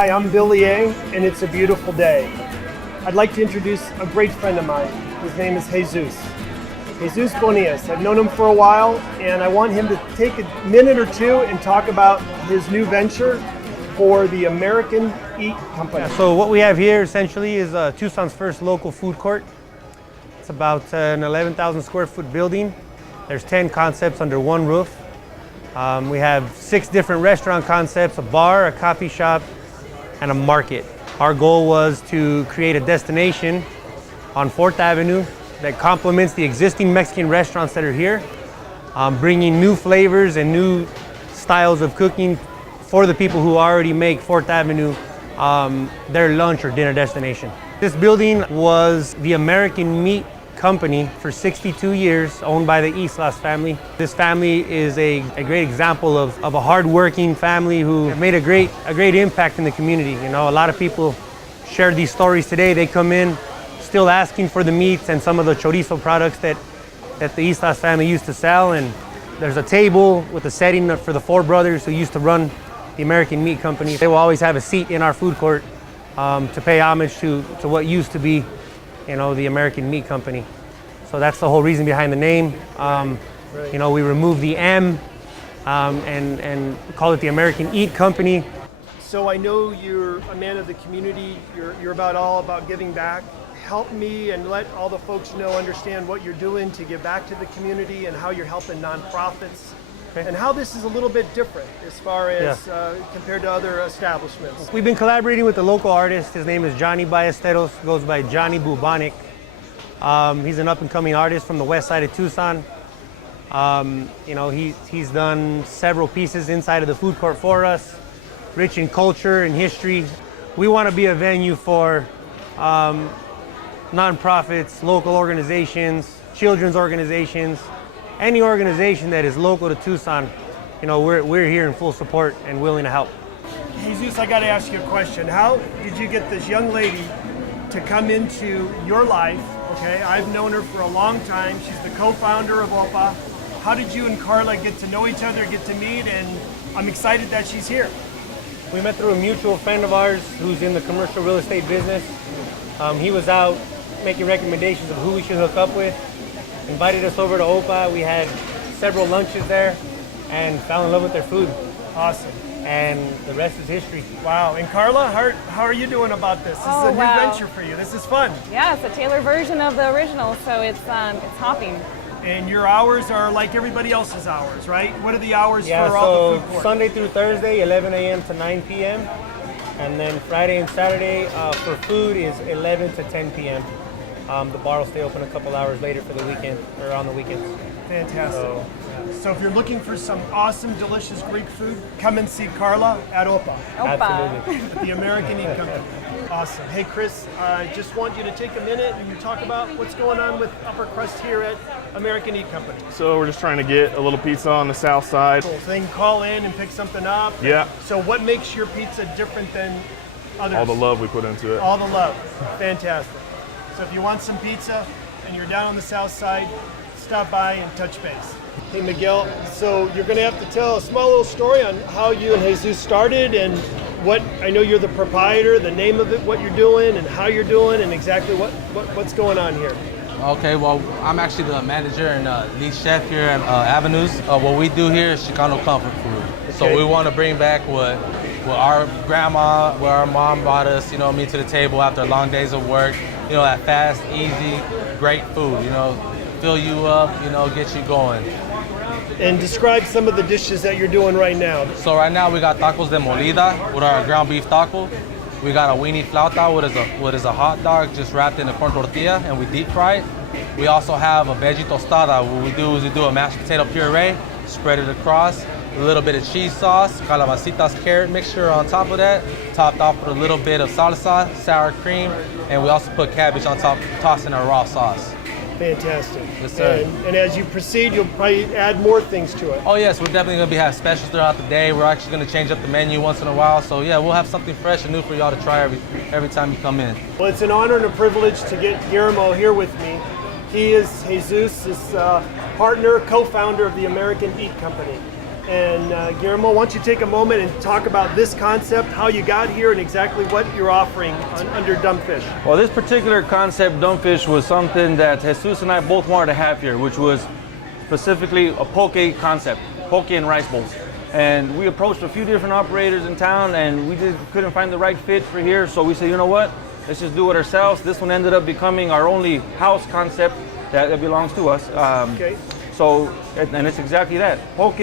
Hi, I'm Billy A, and it's a beautiful day. I'd like to introduce a great friend of mine. His name is Jesus. Jesus Bonias. I've known him for a while, and I want him to take a minute or two and talk about his new venture for the American Eat Company. So what we have here essentially is Tucson's first local food court. It's about an 11,000 square foot building. There's 10 concepts under one roof. We have 6 different restaurant concepts, a bar, a coffee shop, and a market. Our goal was to create a destination on 4th Avenue that complements the existing Mexican restaurants that are here, bringing new flavors and new styles of cooking for the people who already make 4th Avenue their lunch or dinner destination. This building was the American Meat Company for 62 years, owned by the Islas family. This family is a great example of a hard-working family who have made a great impact in the community. You know, a lot of people share these stories today. They come in still asking for the meats and some of the chorizo products that the Islas family used to sell. And there's a table with a setting for the 4 brothers who used to run the American Meat Company. They will always have a seat in our food court to pay homage to what used to be, you know, the American Meat Company. So that's the whole reason behind the name. You know, we removed the M and call it the American Eat Company. So I know you're a man of the community. You're all about giving back. Help me and let all the folks understand what you're doing to give back to the community and how you're helping nonprofits. Okay. And how this is a little bit different as far as compared to other establishments. We've been collaborating with a local artist. His name is Johnny Ballesteros, goes by Johnny Bubonic. He's an up-and-coming artist from the west side of Tucson. You know, he's done several pieces inside of the food court for us, rich in culture and history. We want to be a venue for nonprofits, local organizations, children's organizations, any organization that is local to Tucson. You know, we're here in full support and willing to help. Jesus, I got to ask you a question. How did you get this young lady to come into your life? Okay, I've known her for a long time. She's the co-founder of OPA. How did you and Carla get to know each other, get to meet, and I'm excited that she's here. We met through a mutual friend of ours who's in the commercial real estate business. He was out making recommendations of who we should hook up with, invited us over to OPA. We had several lunches there and fell in love with their food. Awesome. And the rest is history. Wow. And Carla, how are you doing about this? This is a new venture for you. This is fun. Yeah, it's a tailored version of the original, so it's hopping. And your hours are like everybody else's hours, right? What are the hours for all the food court? Sunday through Thursday, 11 a.m. to 9 p.m. And then Friday and Saturday for food is 11 to 10 p.m. The bar will stay open a couple hours later for the weekend, or on the weekends. Fantastic. So if you're looking for some awesome, delicious Greek food, come and see Carla at OPA. Absolutely. At the American Eat Company. Awesome. Hey, Chris, I just want you to take a minute and talk about what's going on with Upper Crust here at American Eat Company. So we're just trying to get a little pizza on the south side. Cool. So they can call in and pick something up. Yeah. So what makes your pizza different than others? All the love we put into it. All the love. Fantastic. So if you want some pizza and you're down on the south side, stop by and touch base. Hey Miguel, so you're going to have to tell a small little story on how you and Jesus started and what, I know you're the proprietor, the name of it, what you're doing and how you're doing and exactly what's going on here. Okay, well, I'm actually the manager and lead chef here at Avenues. What we do here is Chicano comfort food. Okay. So we want to bring back what our grandma, what our mom brought us, you know, to the table after long days of work. You know, that fast, easy, great food, you know, fill you up, you know, get you going. And describe some of the dishes that you're doing right now. So right now we got tacos de molida with our ground beef taco. We got a weenie flauta, what is a hot dog just wrapped in a corn tortilla and we deep fry it. We also have a veggie tostada. What we do is we do a mashed potato puree, spread it across, a little bit of cheese sauce, calabacitas carrot mixture on top of that, topped off with a little bit of salsa, sour cream, and we also put cabbage on top, tossed in our raw sauce. Fantastic. Yes, sir. And as you proceed, you'll probably add more things to it. Oh yes, we're definitely going to have specials throughout the day. We're actually going to change up the menu once in a while. So yeah, we'll have something fresh and new for y'all to try every time you come in. Well, it's an honor and a privilege to get Guillermo here with me. He is Jesus' partner, co-founder of the American Eat Company. And Guillermo, why don't you take a moment and talk about this concept, how you got here, and exactly what you're offering under Dumbfish. Well, this particular concept, Dumbfish, was something that Jesus and I both wanted to have here, which was specifically a poke concept, poke and rice bowls. And we approached a few different operators in town, and we just couldn't find the right fit for here. So we said, you know what? Let's just do it ourselves. This one ended up becoming our only house concept that belongs to us. Okay. So, and it's exactly that, poke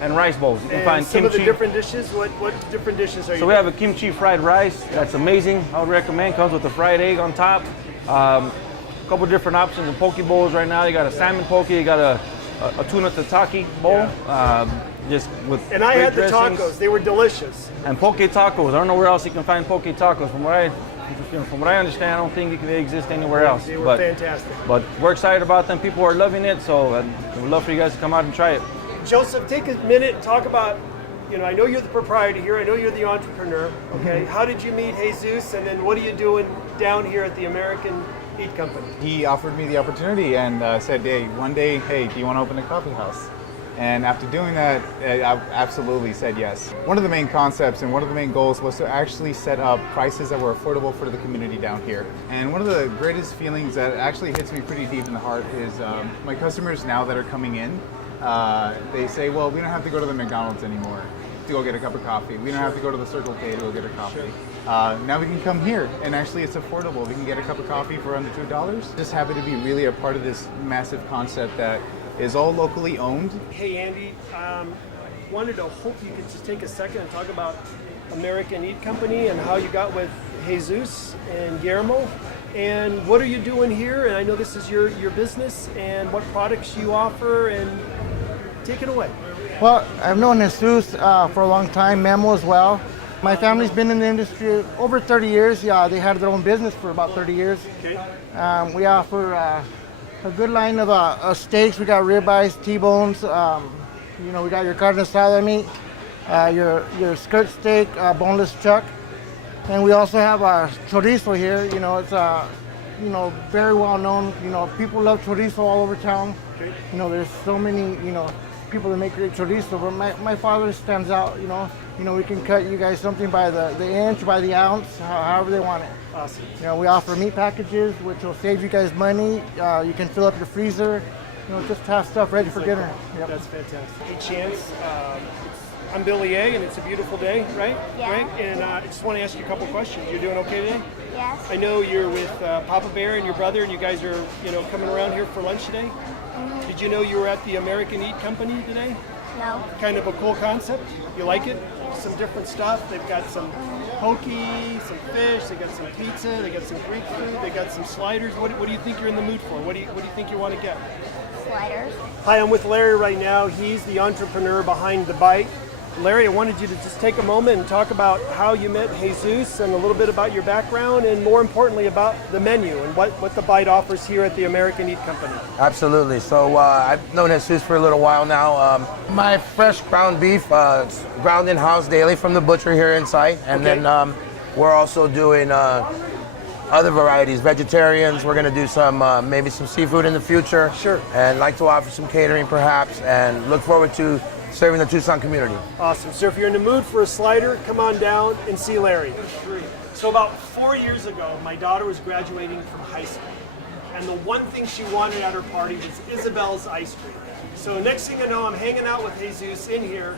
and rice bowls. You can And find some kimchi. of the different dishes, what different dishes are you So we have a kimchi fried rice. That's amazing. I would recommend. Comes with a fried egg on top. A couple different options of poke bowls right now. You got a salmon poke. You got a tuna tataki bowl. Just with And I great had the dressings. tacos. They were delicious. And poke tacos. I don't know where else you can find poke tacos. From what I understand, I don't think they exist anywhere else. They were fantastic. But we're excited about them. People are loving it. So we'd love for you guys to come out and try it. Joseph, take a minute and talk about, I know you're the proprietor here. I know you're the entrepreneur. Okay. How did you meet Jesus? And then what are you doing down here at the American Eat Company? He offered me the opportunity and said, hey, one day, hey, do you want to open a coffee house? And after doing that, I absolutely said yes. One of the main concepts and one of the main goals was to actually set up prices that were affordable for the community down here. And one of the greatest feelings that actually hits me pretty deep in the heart is my customers now that are coming in, they say, well, we don't have to go to the McDonald's anymore to go get a cup of coffee. We don't have to go to the Circle K to go get a coffee. Now we can come here, and actually it's affordable. We can get a cup of coffee for under $2. Just happy to be really a part of this massive concept that is all locally owned. Hey, Andy, wanted to hope you could just take a second and talk about American Eat Company and how you got with Jesus and Guillermo. And what are you doing here? And I know this is your business, and what products you offer, and take it away. Well, I've known Jesus for a long time, Memo as well. My family's been in the industry over 30 years. Yeah, they had their own business for about 30 years. Okay. We offer a good line of steaks. We got ribeyes, T-bones. We got your carne asada meat, your skirt steak, boneless chuck. And we also have our chorizo here. It's very well known. People love chorizo all over town. Okay. There's so many, people that make great chorizo, but my father stands out. We can cut you guys something by the inch, by the ounce, however they want it. Awesome. We offer meat packages, which will save you guys money. You can fill up your freezer. Just have stuff ready for dinner. Yep. That's fantastic. Hey, Chance, I'm Billy A, and it's a beautiful day, right? Yeah. Right? And I just want to ask you a couple questions. You're doing okay today? Yes. I know you're with Papa Bear and your brother, and you guys are, coming around here for lunch today. Mm-hmm. Did you know you were at the American Eat Company today? No. Kind of a cool concept. You like it? Some different stuff. They've got some poke, some fish. They got some pizza. They got some Greek food. They got some sliders. What do you think you're in the mood for? What do you think you want to get? Sliders. Hi, I'm with Larry right now. He's the entrepreneur behind The Bite. Larry, I wanted you to just take a moment and talk about how you met Jesus and a little bit about your background and more importantly about the menu and what The Bite offers here at the American Eat Company. Absolutely. So I've known Jesus for a little while now. My fresh ground beef, ground in-house daily from the butcher here inside. And Okay. then we're also doing other varieties, vegetarians. We're going to do some, maybe some seafood in the future. Sure. And like to offer some catering perhaps and look forward to serving the Tucson community. Awesome. So if you're in the mood for a slider, come on down and see Larry. So about 4 years ago, my daughter was graduating from high school. And the one thing she wanted at her party was Isabella's ice cream. So next thing I know, I'm hanging out with Jesus in here.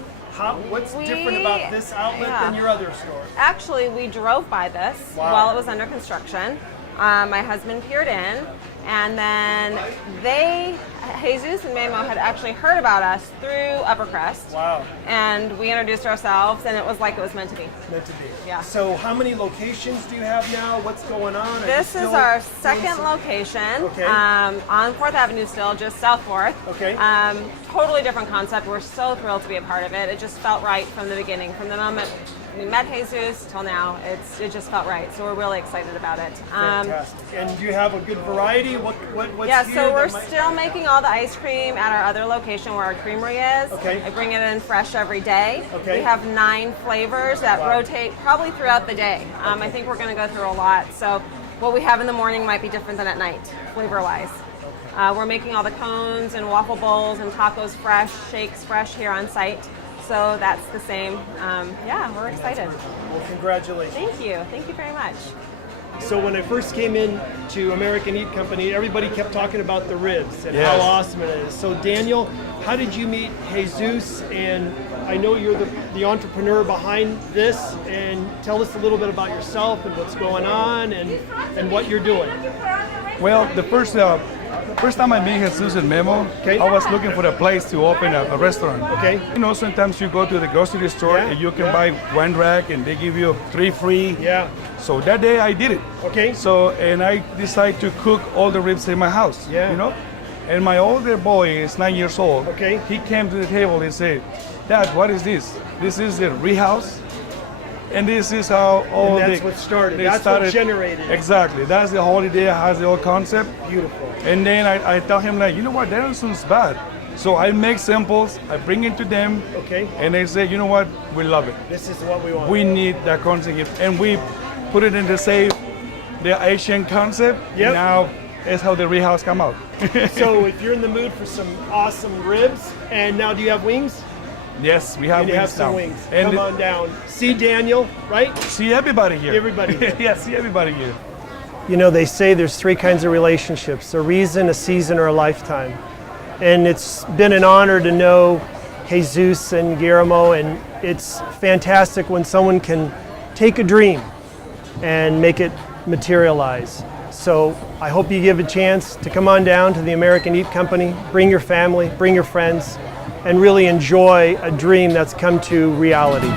What's different about this outlet than your other store? Actually, we drove by this while it was under construction. My husband peered in, and then Jesus and Memo had actually heard about us through Upper Crust. Wow. And we introduced ourselves, and it was like it was meant to be. Meant to be. Yeah. So how many locations do you have now? What's going on? This is our second location on 4th Avenue still, just South 4th. Okay. Totally different concept. We're so thrilled to be a part of it. It just felt right from the beginning. From the moment we met Jesus till now, it just felt right. So we're really excited about it. Fantastic. And you have a good variety? What's yeah, here so we're that might- still making all the ice cream at our other location where our creamery is. Okay. I bring it in fresh every day. Okay. We have 9 flavors that Wow. rotate probably throughout the day. I think we're going to go through a lot. So what we have in the morning might be different than at night, flavor-wise. We're making all the cones and waffle bowls and tacos fresh, shakes fresh here on site. So that's the same. Yeah, we're excited. Well, congratulations. Thank you very much. So when I first came in to American Eat Company, everybody kept talking about the ribs and how awesome it is. So Daniel, how did you meet Jesus? And I know you're the entrepreneur behind this, and tell us a little bit about yourself and what's going on and what you're doing. Well, the first time I met Jesus and Memo, I was looking for a place to open a restaurant. Okay. You know, sometimes you go to the grocery store and you can buy one rack and they give you 3 free. Yeah. So that day I did it. Okay. So, and I decided to cook all the ribs in my house. Yeah. You know? And my older boy is 9 years old. Okay. He came to the table and said, Dad, what is this? This is the rehouse. And this is how all and that's what started. That's what generated. Exactly. That's the whole idea, has the whole concept. Beautiful. And then I tell him, like, you know what, that doesn't sound bad. So I make samples, I bring it to them, and they say, you know what, we love it. This is what we want. We need that concept. And we put it in the Asian concept. Yep. Now is how the rehouse come out. So if you're in the mood for some awesome ribs, and now do you have wings? Yes, we have and you wings have some now. wings. And come on down. See Daniel, right? See everybody here. Everybody here. Yeah, see everybody here. You know, they say there's 3 kinds of relationships: a reason, a season, or a lifetime. And it's been an honor to know Jesus and Guillermo, and it's fantastic when someone can take a dream and make it materialize. So I hope you give a chance to come on down to the American Eat Company, bring your family, bring your friends, and really enjoy a dream that's come to reality.